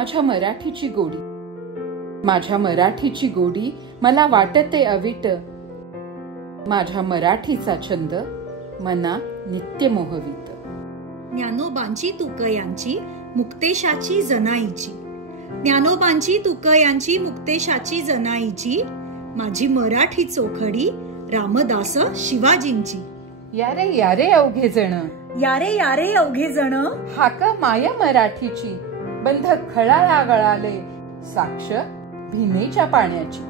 माझ्या मराठीची गोडी, माझ्या मराठीची गोडी मला वाटते अविट, माझ्या मराठीचा छंद मना नित्य मोहवित. ज्ञानोबांची तुकयांची मुक्तेशाची जनाईची, ज्ञानोबांची तुकयांची मुक्तेशाची जनाईची, माझी मराठी चोखडी रामदास शिवाजींची. यारे यारे अवघे जण, यारे यारे अवघे जण, हाक माया मराठीची, बंध खळाळा गळाले साक्ष भिनेच्या पाण्याची.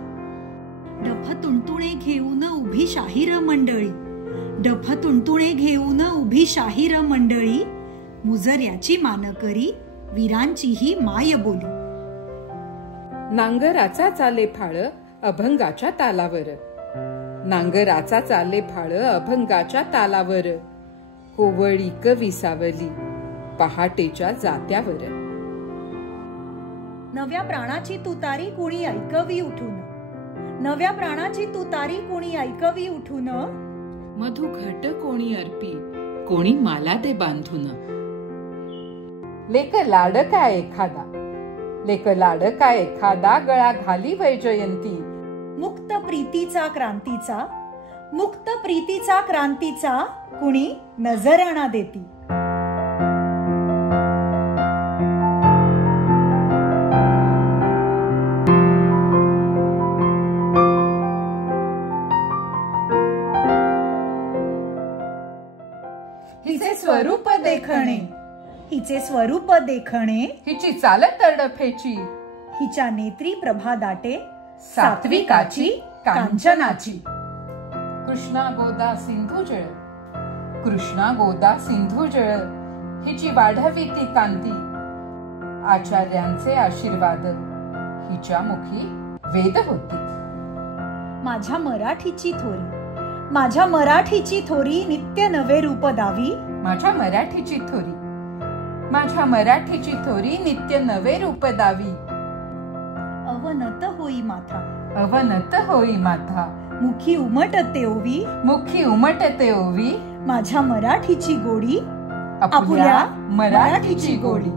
डफ तुणतुणे घेऊन उभी शाहीर मंडळी, डफ तुणतुणे घेऊन उभी शाहीर मंडळी, मुजऱ्याची मानकरी वीरांची ही माय बोली. नांगराचा चाले फाळ अभंगाच्या तालावर, नांगराचा चाले फाळ अभंगाच्या तालावर, कोवळीक विसावली पहाटेच्या जात्यावर. नव्या प्राणाची तुतारी कोणी ऐकवी उठून, नव्या प्राणाची तुतारी कोणी ऐकवी उठून, मधु घट कोणी अर्पी कोणी माला दे बांधून. लेक लाडका एखादा, लेक लाडका एखादा गळा घाली वैजयंती, मुक्त प्रीतीचा क्रांतीचा, मुक्त प्रीतीचा क्रांतीचा कुणी नजराणा देती. हिचे स्वरूप देखणे, हिचे स्वरूप देखणे, हिची चाल तडफेची, हिच्या नेत्री प्रभा दाटे सात्विकाची कांचनाची. कृष्णा गोदा सिंधू जळ, कृष्णा गोदा सिंधू जळ, हिची वाढवी ती कांती, आचार्यांचे आशीर्वाद हिच्या मुखी वेद होती. माझ्या मराठीची थोरी, माझ्या मराठीची थोरी नित्य नवे रूप दावी, माझ्या मराठीची थोरी, माझ्या मराठीची थोरी नित्य नवे रूप दावी. अवनत होई माथा, अवनत होई माथा, मुखी उमटते ओवी, मुखी उमटते ओवी, माझ्या मराठीची गोडी आपुल्या मराठीची गोडी.